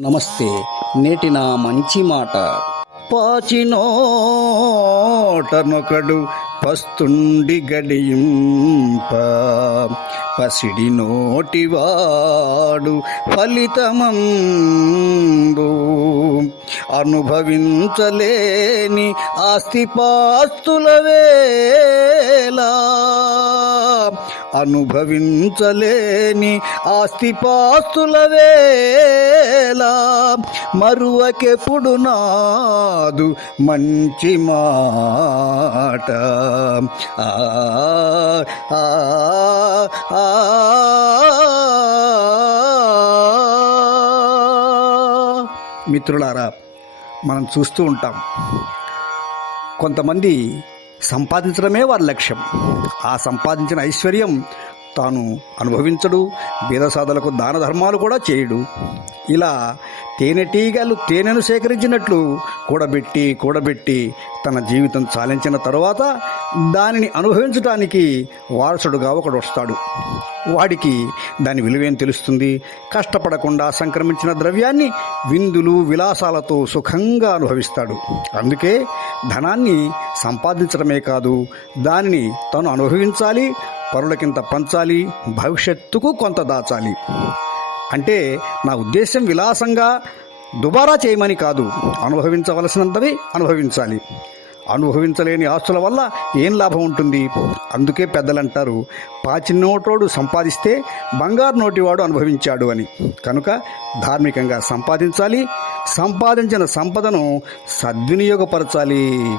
నమస్తే. నేటి నా మంచి మాట. పాచినోటనొకడు పస్తుండి గడియింప. పసిడి నోటివాడు ఫలితమందు అనుభవించలేని ఆస్తిపాస్తుల వేలా అనుభవించలేని ఆస్తిపాస్తుల వేళ మరువకెప్పుడు నాదు మంచి మాట. ఆ, ఆ, ఆ, మిత్రులారా మనం చూస్తూ ఉంటాం. కొంతమంది సంపాదించడమే వారి లక్ష్యం. ఆ సంపాదించిన ఐశ్వర్యం తాను అనుభవించడు బీదసాదులకు దాన ధర్మాలు కూడా చేయడు. ఇలా తేనెటీగలు తేనెను సేకరించినట్లు కూడబెట్టి కూడబెట్టి తన జీవితం చాలించిన తరువాత దానిని అనుభవించడానికి వారసుడుగా ఒకడు వస్తాడు. వాడికి దాని విలువేం తెలుస్తుంది? కష్టపడకుండా సంక్రమించిన ద్రవ్యాన్ని విందులు విలాసాలతో సుఖంగా అనుభవిస్తాడు. అందుకే ధనాన్ని సంపాదించడమే కాదు దానిని తను అనుభవించాలి పరులకింత పంచాలి భవిష్యత్తుకు కొంత దాచాలి. అంటే నా ఉద్దేశం విలాసంగా దుబారా చేయమని కాదు అనుభవించవలసినంతవి అనుభవించాలి. అనుభవించలేని ఆస్తుల వల్ల ఏం లాభం ఉంటుంది? అందుకే పెద్దలంటారు పాచినోటోడు సంపాదిస్తే బంగారు నోటివాడు అనుభవించాడు అని. కనుక ధార్మికంగా సంపాదించాలి సంపాదించిన సంపదను సద్వినియోగపరచాలి.